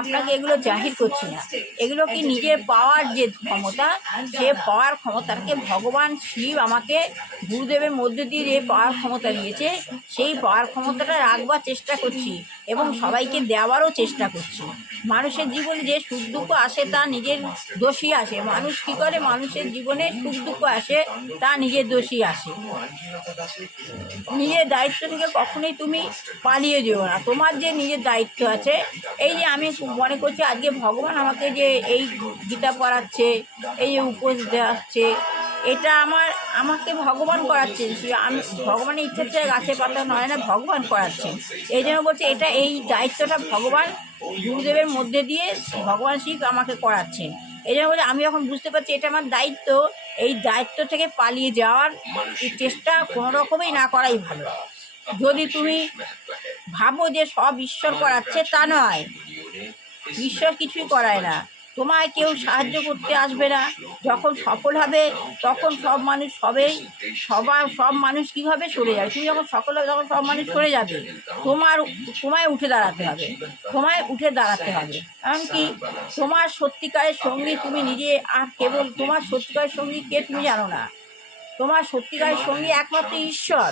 আপনাকে এগুলো জাহির করছি না। এগুলো কি নিজের পাওয়ার যে ক্ষমতা, সে পাওয়ার ক্ষমতাকে ভগবান শিব আমাকে গুরুদেবের মধ্যে দিয়ে যে পাওয়ার ক্ষমতা দিয়েছে, সেই পাওয়ার ক্ষমতাটা রাখবার চেষ্টা করছি এবং সবাইকে দেওয়ারও চেষ্টা করছি। মানুষের জীবনে যে সুখ দুঃখ আসে তা নিজের দোষী আসে। মানুষ কী করে, মানুষের জীবনে সুখ দুঃখ আসে তা নিজের দোষী আসে। নিজের দায়িত্ব থেকে কখনোই তুমি পালিয়ে যেও না। তোমার যে নিজের দায়িত্ব আছে, এই যে আমি মনে করছি আজকে ভগবান আমাকে যে এই গীতা পড়াচ্ছে, এই যে উপদেশ দেওয়াচ্ছে, এটা আমাকে ভগবান করাচ্ছেন। আমি ভগবানের ইচ্ছা ছাড়া গাছে পাতা নয় না, ভগবান করাচ্ছেন। এই জন্য বলছে এটা এই দায়িত্বটা ভগবান গুরুদেবের মধ্যে দিয়ে ভগবান শিব আমাকে করাচ্ছেন। এই জন্য বলছে আমি যখন বুঝতে পারছি এটা আমার দায়িত্ব, এই দায়িত্ব থেকে পালিয়ে যাওয়ার চেষ্টা কোনো রকমই না করাই ভালো। যদি তুমি ভাবো যে সব ঈশ্বর করাচ্ছে, তা নয়। ঈশ্বর কিছুই করায় না। তোমায় কেউ সাহায্য করতে আসবে না। যখন সফল হবে তখন সব মানুষ সব মানুষ কীভাবে সরে যাবে। তুমি যখন সফল হবে তখন সব মানুষ সরে যাবে। তোমায় উঠে দাঁড়াতে হবে, তোমায় উঠে দাঁড়াতে হবে। এমনকি তোমার সত্যিকারের সঙ্গী তুমি নিজে, আর কেবল তোমার সত্যিকারের সঙ্গী কে তুমি জানো না। তোমার সত্যিকারের সঙ্গী একমাত্র ঈশ্বর।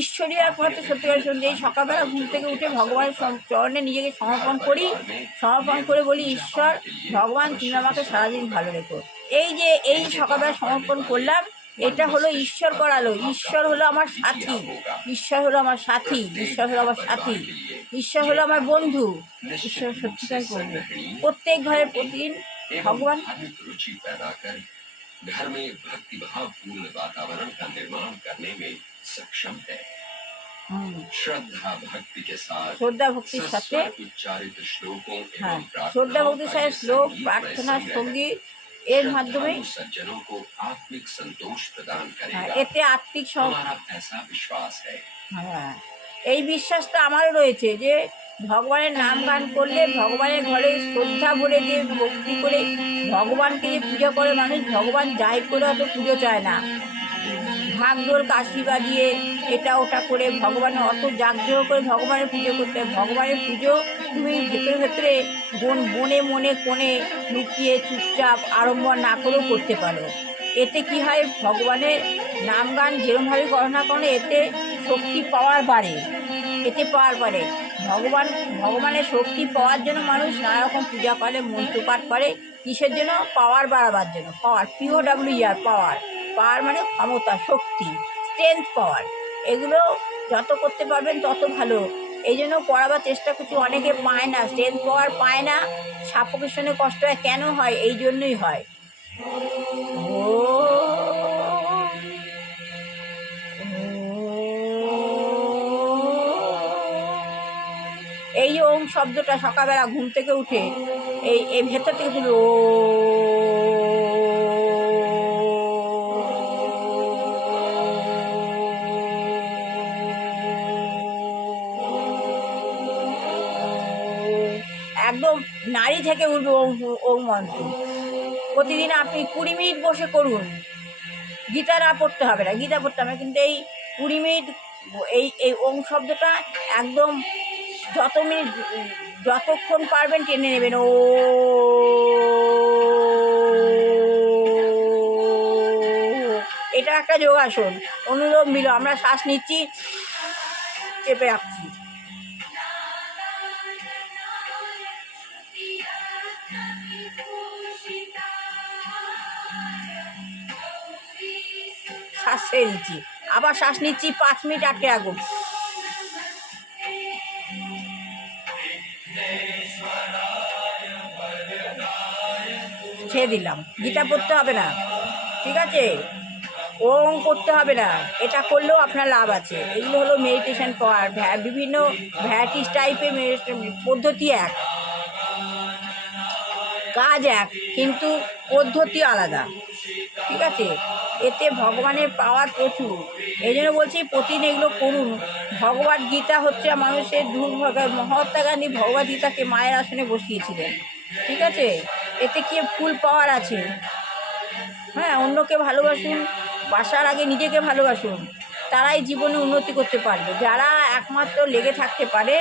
ঈশ্বরই একমাত্র সত্যিকারের সঙ্গী। এই সকালবেলা ঘুম থেকে উঠে ভগবানের চরণে নিজেকে সমর্পণ করে বলি, ঈশ্বর ভগবান তুমি আমাকে সারাদিন ভালো রেখো। এই সকালবেলা সমর্পণ করলাম, এটা হলো ঈশ্বর করালো। ঈশ্বর হলো আমার সাথী, ঈশ্বর হলো আমার সাথী, ঈশ্বর হলো আমার সাথী, ঈশ্বর হলো আমার বন্ধু। ঈশ্বর সত্যিকার করবে। প্রত্যেক ঘরের প্রতিদিন ভগবান घर में भक्ति भाव पूर्ण वातावरण का निर्माण करने में सक्षम है। श्रद्धा भक्ति के साथ श्रद्धा भक्ति साथे उच्चारित श्लोकों हाँ एवं श्रद्धा भक्ति साथे श्लोक प्रार्थना संगीत এর মাধ্যমে सज्जनों को आत्मिक संतोष प्रदान হ্যাঁ करेगा। এতে আত্মিক हमारा ऐसा विश्वास है। হ্যাঁ এই বিশ্বাসটা আমারও রয়েছে যে ভগবানের নাম গান করলে, ভগবানের ঘরে শ্রদ্ধা ভরে যে ভক্তি করে ভগবানকে যে পূজা করে মানুষ, ভগবান যাই করে অত পুজো চায় না। ঢাকঢোল কাশি বাজিয়ে এটা ওটা করে ভগবানের অত জাঁকজমক করে ভগবানের পুজো করতে হয়। ভগবানের পুজো তুমি ভেতরে ভেতরে মনে মনে কোণে লুকিয়ে চুপচাপ আড়ম্বর না করেও করতে পারো। এতে কি হয়, ভগবানের নাম গান যেরকমভাবে গণনা করে এতে শক্তি পাওয়ার বাড়ে, এতে পাওয়ার বাড়ে। ভগবানের শক্তি পাওয়ার জন্য মানুষ নানা রকম পূজা করে, মন্ত্র পাঠ করে। কিসের জন্য? পাওয়ার বাড়াবার জন্য। পাওয়ার, POWER, পাওয়ার। পাওয়ার মানে ক্ষমতা, শক্তি, স্ট্রেংথ পাওয়ার। এগুলো যত করতে পারবেন তত ভালো। এই জন্য করাবার চেষ্টা করছি। অনেকে পায় না, স্ট্রেংথ পাওয়ার পায় না, সাফোকেশনে কষ্ট হয়। কেন হয়? এই জন্যই হয়। এই যে ওম শব্দটা সকালবেলা ঘুম থেকে উঠে এই ভেতর থেকে বলবো, একদম নাড়ি থেকে উঠবে ওম মন্ত্র। প্রতিদিন আপনি 20 মিনিট বসে করুন। গীতা না পড়তে হবে না, গীতা পড়তে হবে, কিন্তু এই 20 মিনিট এই ওম শব্দটা একদম যতক্ষণ পারবেন টেনে নেবেন। এটা একটা যোগাসন, অনুলোম বিলোম। আমরা শ্বাস নিচ্ছি, চেপে রাখছি, শ্বাস ছেড়ে নিচ্ছি, আবার শ্বাস নিচ্ছি, 5 মিনিট আটকে রাখুন, ছেড়ে দিলাম। গীতা পড়তে হবে না, ঠিক আছে? ওম করতে হবে না। এটা করলেও আপনার লাভ আছে। এগুলো হলো মেডিটেশন পাওয়ার। বিভিন্ন ভ্যারাইটিস টাইপের পদ্ধতি এক, কাজ এক, কিন্তু পদ্ধতি আলাদা, ঠিক আছে? এতে ভগবানের পাওয়ার প্রচুর। এই জন্য বলছি প্রতিদিন এগুলো করুন। ভগবদ গীতা হচ্ছে মানুষের মহাত্মা গান্ধী ভগবদ গীতাকে মায়ের আসনে বসিয়েছিলেন, ঠিক আছে? এতে কি ফুল পাওয়ার আছে। হ্যাঁ, অন্যকে ভালোবাসুন, বাসার আগে নিজেকে ভালোবাসুন, তারাই জীবনে উন্নতি করতে পারবে। যারা একমাত্র লেগে থাকতে পারে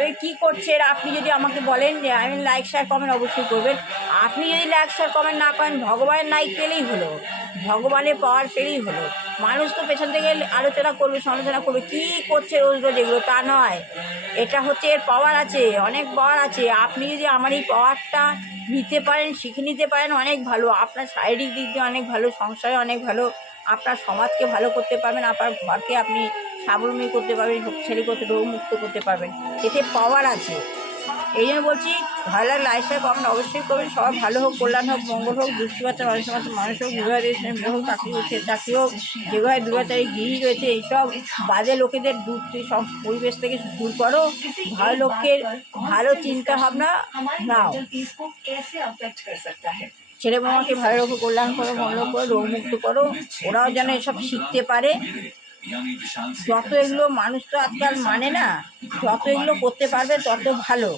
ওই কী করছে এরা, আপনি যদি আমাকে বলেন যে আমি লাইক শেয়ার কমেন্ট অবশ্যই করবেন। আপনি যদি লাইক শেয়ার কমেন্ট না করেন, ভগবানের লাইক পেলেই হলো, ভগবানের পাওয়ার পেলেই হলো। মানুষ তো পেছন থেকে আলোচনা করবে, সমালোচনা করবে, কী করছে রোজ রোজ এগুলো, তা নয়। এটা হচ্ছে এর পাওয়ার আছে, অনেক পাওয়ার আছে। আপনি যদি আমার এই পাওয়ারটা নিতে পারেন, শিখে নিতে পারেন, অনেক ভালো। আপনার শারীরিক দিক দিয়ে অনেক ভালো, সংসারে অনেক ভালো, আপনার সমাজকে ভালো করতে পারবেন, আপনার ঘরকে আপনি স্বাবলম্বী করতে পারবেন, শক্তিশালী করতে, রোগমুক্ত করতে পারবেন। এতে পাওয়ার আছে। এই জন্য বলছি, ভালো লাগলে লাইক শেয়ার কমেন্ট অবশ্যই করবেন। সবার ভালো হোক, কল্যাণ হোক, মঙ্গল হোক, দুঃখী বাচ্চা মানুষের মতো মানুষ হোক, বিবাহ বিবাহ হোক, চাকরি হচ্ছে চাকরি হোক, যেভাবে দুর্গাচারী গৃহী রয়েছে, এইসব বাজে লোকেদের দূর পরিবেশ থেকে দূর করো। ভালো লোকের ভালো চিন্তা ভাবনা নাও। ছেলে মামাকে ভালো রেখো, কল্যাণ করো, মঙ্গল করো, রোগমুক্ত করো, ওরাও যেন এসব শিখতে পারে। যত এগুলো মানুষ তো আজকাল মানে না, যত এগুলো করতে পারবে তত ভালো।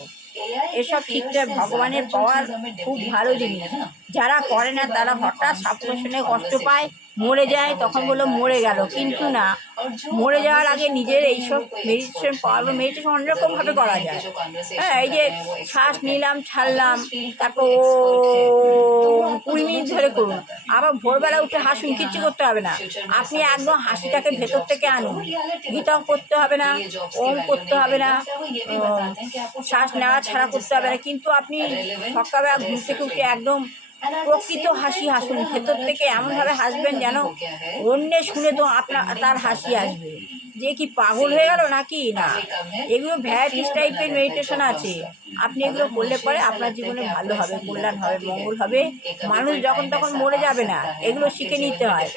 এসব শিখতে ভগবানের পাওয়ার খুব ভালো জিনিস। যারা করে না তারা হঠাৎ স্বপ্ন শুনে কষ্ট পায়, মরে যায়, তখন বললো মরে গেল। কিন্তু না, মরে যাওয়ার আগে নিজের এইসব মেডিটেশন পাওয়ার, মেডিটেশন অন্যরকমভাবে করা যায়। হ্যাঁ, এই যে শ্বাস নিলাম ছাড়লাম, তারপর 20 মিনিট ধরে করুন। আবার ভোরবেলা উঠে হাসুন, কিচ্ছু করতে হবে না। আপনি একদম হাসিটাকে ভেতর থেকে আনুন। গীতাও করতে হবে না, ওম করতে হবে না, শ্বাস নেওয়া ছাড়া করতে হবে না। কিন্তু আপনি সকালবেলা ঘুম থেকে উঠে একদম প্রকৃত হাসি হাসুন, ভেতর থেকে এমনভাবে হাসবেন যেন অন্যে শুনে তো তার হাসি আসবে, যে কি পাগল হয়ে গেল নাকি। না, এগুলো ভ্যারাইটিস টাইপের মেডিটেশন আছে। আপনি এগুলো করলে পরে আপনার জীবনে ভালো হবে, কল্যাণ হবে, মঙ্গল হবে। মানুষ যখন তখন মরে যাবে না, এগুলো শিখে নিতে হয়।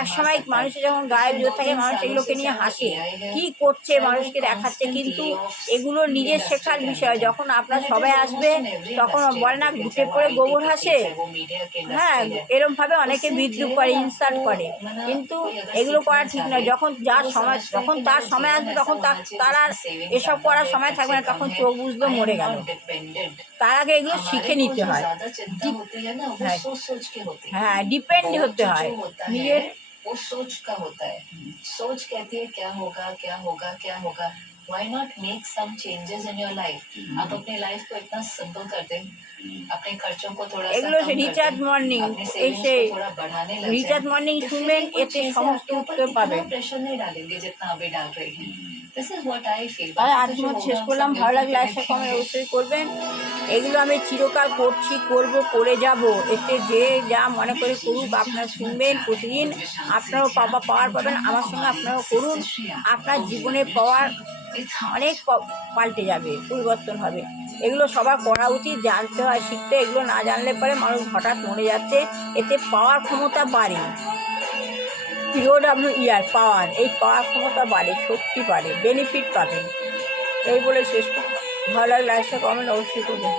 এক সময় মানুষের যখন গায়ে জোর থাকে, মানুষ এগুলোকে নিয়ে হাসে, কি করছে মানুষকে দেখাচ্ছে, কিন্তু এগুলো নিজের শেখার বিষয়। যখন আপনার সবাই আসবে তখন বলে না ঘুটে পড়ে গোবর হাসে। হ্যাঁ, এরমভাবে অনেকে বিদ্রুপ করে, ইনসাল্ট করে, কিন্তু এগুলো করা ঠিক নয়। যখন যার সময়, যখন তার সময় আসবে তখন তার আর এসব করার সময় থাকবে না, তখন চোখ বুঝলো মরে গেল। তার আগে এগুলো শিখে নিতে হয়। হ্যাঁ, ডিপেন্ড হতে হয় নিজের। वो सोच का होता है। सोच कहती है क्या होगा क्या होगा क्या होगा। Why not make some changes in your life? आप अपनी लाइफ को इतना सिंपल कर दें, अपने खर्चों को थोड़ा सा এগুলো कम রিচার্জ कर दें, মর্নিং, अपने এই सेविंग्स সে को थोड़ा बढ़ाने लग রিচার্জ जाएं, মর্নিং तो শুনবেন, फिर ये कुछ এতে चीजें সমস্ত आपके উত্তর ऊपर इतना পাবেন। प्रेशर नहीं डालेंगे जितना अभी डाल रही हैं। This is what I feel. তাহলে बाकी আজ तो जो মত होगा শেষ हम করলাম। सब ভালো मिलकर লাগলে के লাইক কমেন্ট देखेंगे। অবশ্যই করবেন। এগুলো আমি চিরকাল করছি, করব, করে যাব। এতে যে যা মনে করে করুক, আপনারা শুনবেন প্রতিদিন, আপনারাও পাওয়ার পাবেন। আমার সঙ্গে আপনারাও করুন, আপনার জীবনে পাওয়ার অনেক পাল্টে যাবে, পরিবর্তন হবে। এগুলো সবার করা উচিত, জানতে হয়, শিখতে। এগুলো না জানলে পরে মানুষ হঠাৎ মরে যাচ্ছে। এতে পাওয়ার ক্ষমতা বাড়ে, POWER পাওয়ার, এই পাওয়ার ক্ষমতা বাড়ে, শক্তি বাড়ে, বেনিফিট পাবেন। এই বলে শেষ করব। ভালো লাগলে লাইক শেয়ার কমেন্ট অবশ্যই করবেন।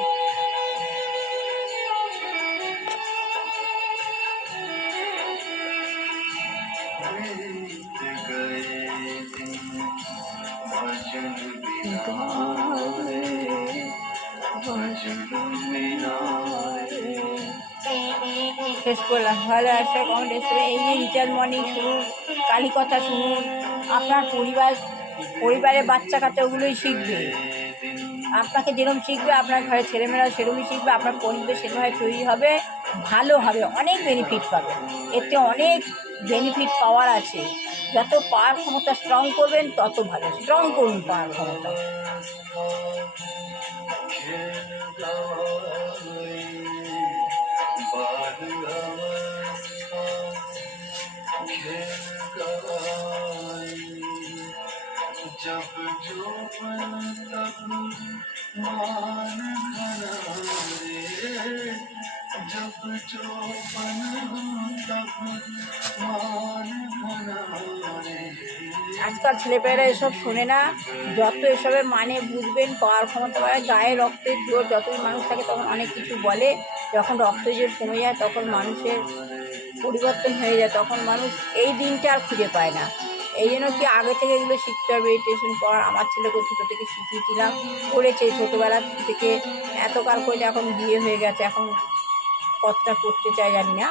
শেষ করলাম। ভালো একটা কমেন্ট এসে এই যে রিচার্জ মর্নিং শুনুন, কালী কথা শুনুন, আপনার পরিবারের বাচ্চা কাচ্চা ওগুলোই শিখবে। আপনাকে যেরকম শিখবে, আপনার ঘরে ছেলেমেয়েরা সেরকমই শিখবে, আপনার পরিবেশ সেভাবে তৈরি হবে, ভালো হবে, অনেক বেনিফিট পাবে। এতে অনেক বেনিফিট পাওয়ার আছে। যত পাওয়ার ক্ষমতা স্ট্রং করবেন তত ভালো। স্ট্রং করুন পাওয়ার ক্ষমতা। जब जो मन तब मान घना रे, जब जो मन तब मान घना रे। আজকাল ছেলেপেলেরা এসব শোনে না। যত এসবের মানে বুঝবেন, পাওয়ার ক্ষমতা বাড়ে। গায়ে রক্তের জোর যতই মানুষ থাকে তখন অনেক কিছু বলে। যখন রক্তের জোর কমে যায় তখন মানুষের পরিবর্তন হয়ে যায়, তখন মানুষ এই দিনটা আর খুঁজে পায় না। এই জন্য কি আগে থেকে এগুলো শিখতে হবে। মেডিটেশন পাওয়ার আমার ছেলেকে ছোটো থেকে শিখিয়েছিলাম, করেছে ছোটোবেলা থেকে, এত কাল করে এখন বিয়ে হয়ে গেছে, এখন কতটা করতে চায় জানি না।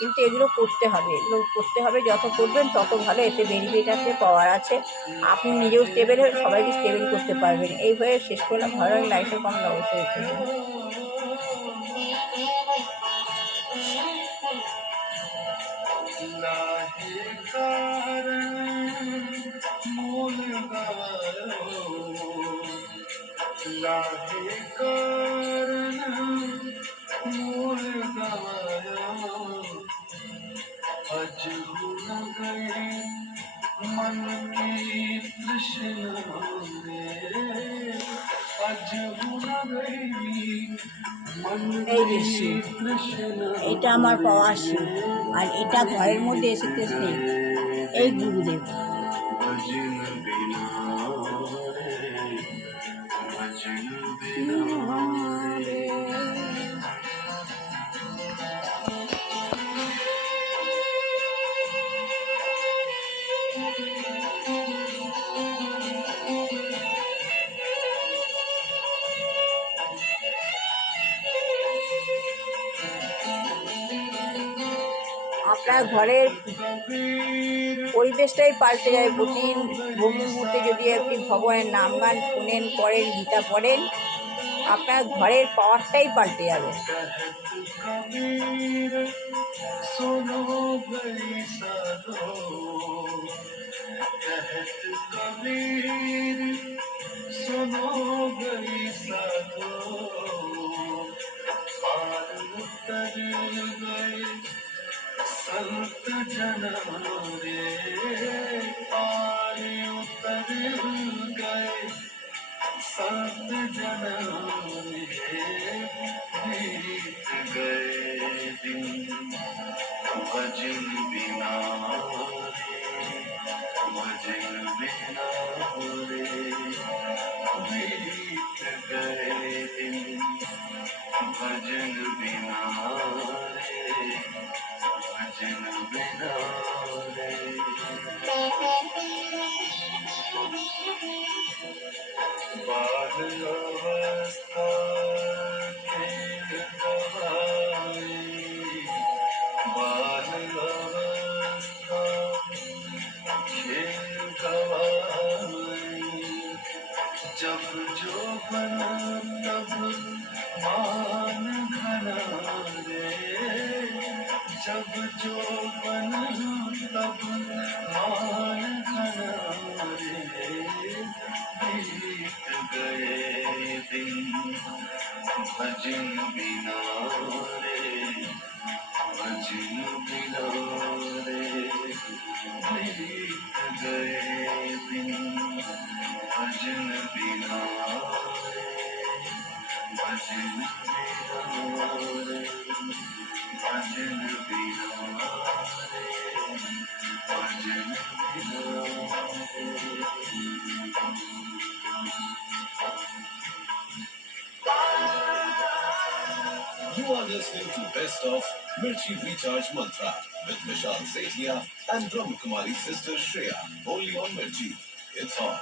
কিন্তু এগুলো করতে হবে, এগুলো করতে হবে, যত করবেন তত ভালো, এতে বেনিফিট আছে, পাওয়ার আছে। আপনি নিজেও স্টেবল হয়ে সবাইকে স্টেবল করতে পারবেন। এই হয়ে শেষ করলাম। ভালো লাগলে লাইফে কমেন্ট অবশ্যই করবেন। लाहे कारण मूल गायो लाहे कारण मूल गायो अजहू न गए मन की तृष्णा में अजहू न गई मन এই যে की শিব, तृष्णा এটা আমার পাওয়া শিব, আর এটা ঘরের মধ্যে এসেছে স্নেহ, এই গুরুদেব। भजन बिना रे भजन बिना रे আপনার ঘরের कबीर পরিবেশটাই পাল্টে যায়। প্রতিদিন ব্রহ্ম মুহূর্তে যদি আপনি ভগবানের নাম গান শোনেন, পড়েন, গীতা পড়েন, আপনার ঘরের পাওয়ারটাই পাল্টে যাবে। कहत कबीर सुनो गई साधो कहत कबीर सुनो गई साधो पार उतर गए संत जना रे पार उतर गए संत जना रे बीत गए दिन भजन बिना रे भजन बिना रे बीत गए दिन भजन बिना रे भजन बिना रे बाल अवस्था खेल गवाई बाल अवस्था खेल गवाई जब जो बना तब मान घना रे जब जो बना तब मान घना रे बीत गए दिन भजन बिना रे भजन बिना रे बीत गए दिन भजन बिना रे भजन बिना रे भजन बिना रे भजन बिना You are listening to Best of Mirchi Recharge Mantra with Vishal Sethia and Brahma Kumari sister Shreya. Only on Mirchi. It's on.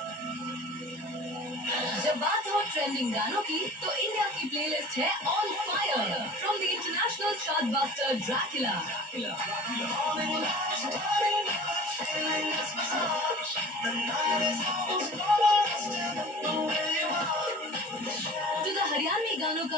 जब बात हो ट्रेंडिंग गानों की तो इंडिया की प्लेलिस्ट है on fire from the international chartbuster Dracula to the Haryanvi गानों का